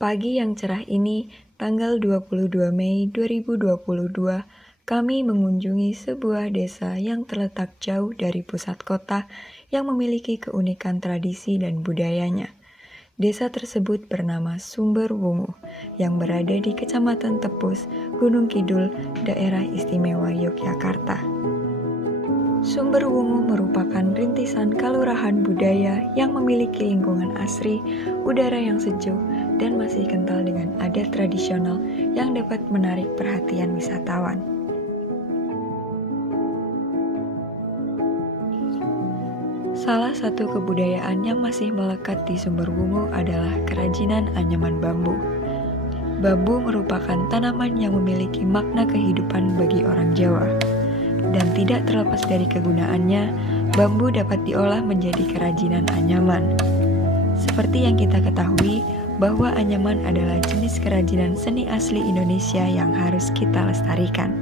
Pagi yang cerah ini, tanggal 22 Mei 2022, kami mengunjungi sebuah desa yang terletak jauh dari pusat kota yang memiliki keunikan tradisi dan budayanya. Desa tersebut bernama Sumber Wungu, yang berada di Kecamatan Tepus, Gunung Kidul, Daerah Istimewa Yogyakarta. Sumber Wungu merupakan rintisan kalurahan budaya yang memiliki lingkungan asri, udara yang sejuk, dan masih kental dengan adat tradisional yang dapat menarik perhatian wisatawan. Salah satu kebudayaan yang masih melekat di Sumber Wungu adalah kerajinan anyaman bambu. Bambu merupakan tanaman yang memiliki makna kehidupan bagi orang Jawa. Dan tidak terlepas dari kegunaannya, bambu dapat diolah menjadi kerajinan anyaman. Seperti yang kita ketahui, bahwa anyaman adalah jenis kerajinan seni asli Indonesia yang harus kita lestarikan.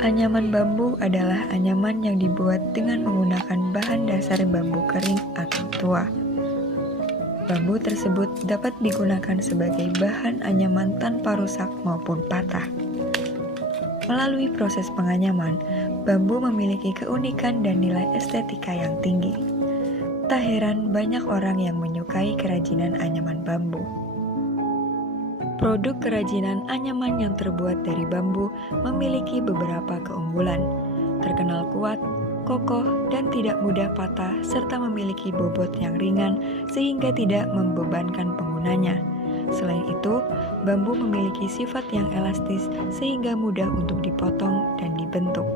Anyaman bambu adalah anyaman yang dibuat dengan menggunakan bahan dasar bambu kering atau tua. Bambu tersebut dapat digunakan sebagai bahan anyaman tanpa rusak maupun patah. Melalui proses penganyaman, bambu memiliki keunikan dan nilai estetika yang tinggi. Tak heran banyak orang yang menyukai kerajinan anyaman bambu. Produk kerajinan anyaman yang terbuat dari bambu memiliki beberapa keunggulan, terkenal kuat, kokoh, dan tidak mudah patah, serta memiliki bobot yang ringan sehingga tidak membebankan penggunanya. Selain itu, bambu memiliki sifat yang elastis sehingga mudah untuk dipotong dan dibentuk.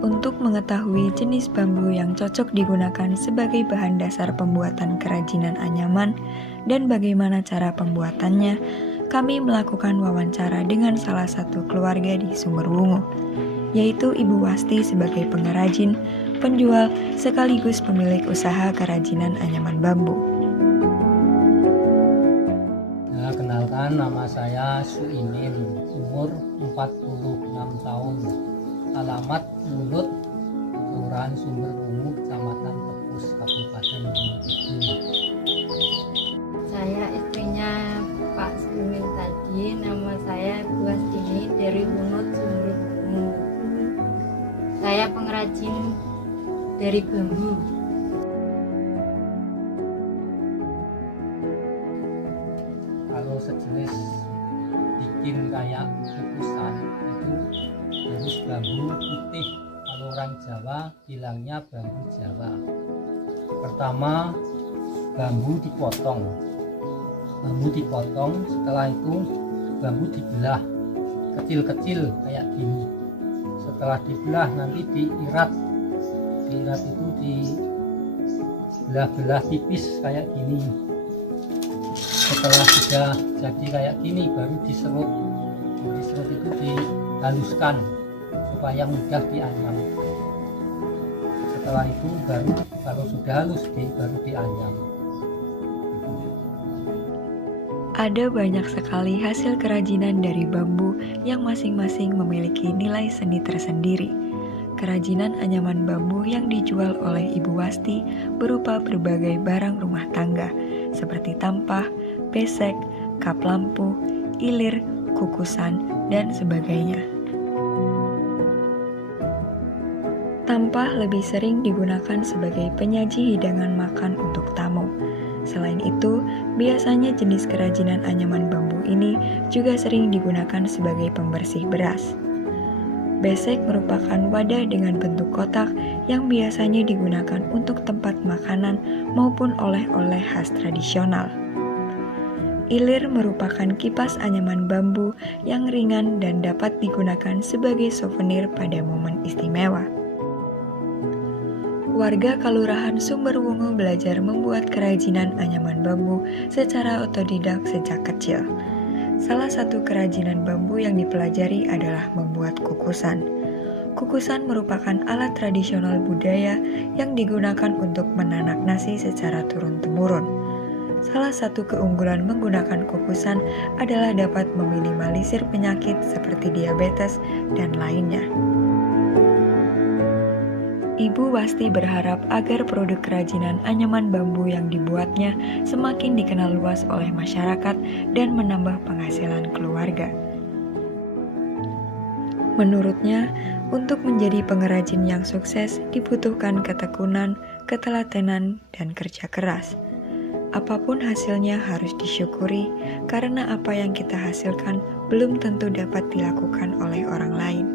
Untuk mengetahui jenis bambu yang cocok digunakan sebagai bahan dasar pembuatan kerajinan anyaman dan bagaimana cara pembuatannya, kami melakukan wawancara dengan salah satu keluarga di Sumber Wungu, yaitu Ibu Wasti sebagai pengrajin, penjual, sekaligus pemilik usaha kerajinan anyaman bambu. Kenalkan, nama saya Suimin, umur 46 tahun, alamat Mulut, Kelurahan Sumber Wungu, Kecamatan Tepus, Kabupaten Gunung Kidul. Saya istrinya Pak Suimin tadi, nama saya Bu Wastini dari Munut Sumber Wungu. Saya pengrajin dari bambu. Kalau sejenis bikin kayak kukusan itu harus bambu putih. Kalau orang Jawa bilangnya bambu Jawa. Pertama, bambu dipotong. Setelah itu bambu dibelah kecil-kecil kayak gini. Setelah dibelah nanti diirat itu dibelah-belah tipis kayak gini. Setelah sudah jadi kayak gini baru diserut itu dihaluskan supaya mudah dianyam. Setelah itu baru kalau sudah halus baru dianyam. Ada banyak sekali hasil kerajinan dari bambu yang masing-masing memiliki nilai seni tersendiri. Kerajinan anyaman bambu yang dijual oleh Ibu Wasti berupa berbagai barang rumah tangga, seperti tampah, besek, kap lampu, ilir, kukusan, dan sebagainya. Tampah lebih sering digunakan sebagai penyaji hidangan makan untuk tamu. Selain itu, biasanya jenis kerajinan anyaman bambu ini juga sering digunakan sebagai pembersih beras. Besek merupakan wadah dengan bentuk kotak yang biasanya digunakan untuk tempat makanan maupun oleh-oleh khas tradisional. Ilir merupakan kipas anyaman bambu yang ringan dan dapat digunakan sebagai souvenir pada momen istimewa. Warga Kelurahan Sumber Wungu belajar membuat kerajinan anyaman bambu secara otodidak sejak kecil. Salah satu kerajinan bambu yang dipelajari adalah membuat kukusan. Kukusan merupakan alat tradisional budaya yang digunakan untuk menanak nasi secara turun-temurun. Salah satu keunggulan menggunakan kukusan adalah dapat meminimalisir penyakit seperti diabetes dan lainnya. Ibu Wasti berharap agar produk kerajinan anyaman bambu yang dibuatnya semakin dikenal luas oleh masyarakat dan menambah penghasilan keluarga. Menurutnya, untuk menjadi pengrajin yang sukses dibutuhkan ketekunan, ketelatenan, dan kerja keras. Apapun hasilnya harus disyukuri, karena apa yang kita hasilkan belum tentu dapat dilakukan oleh orang lain.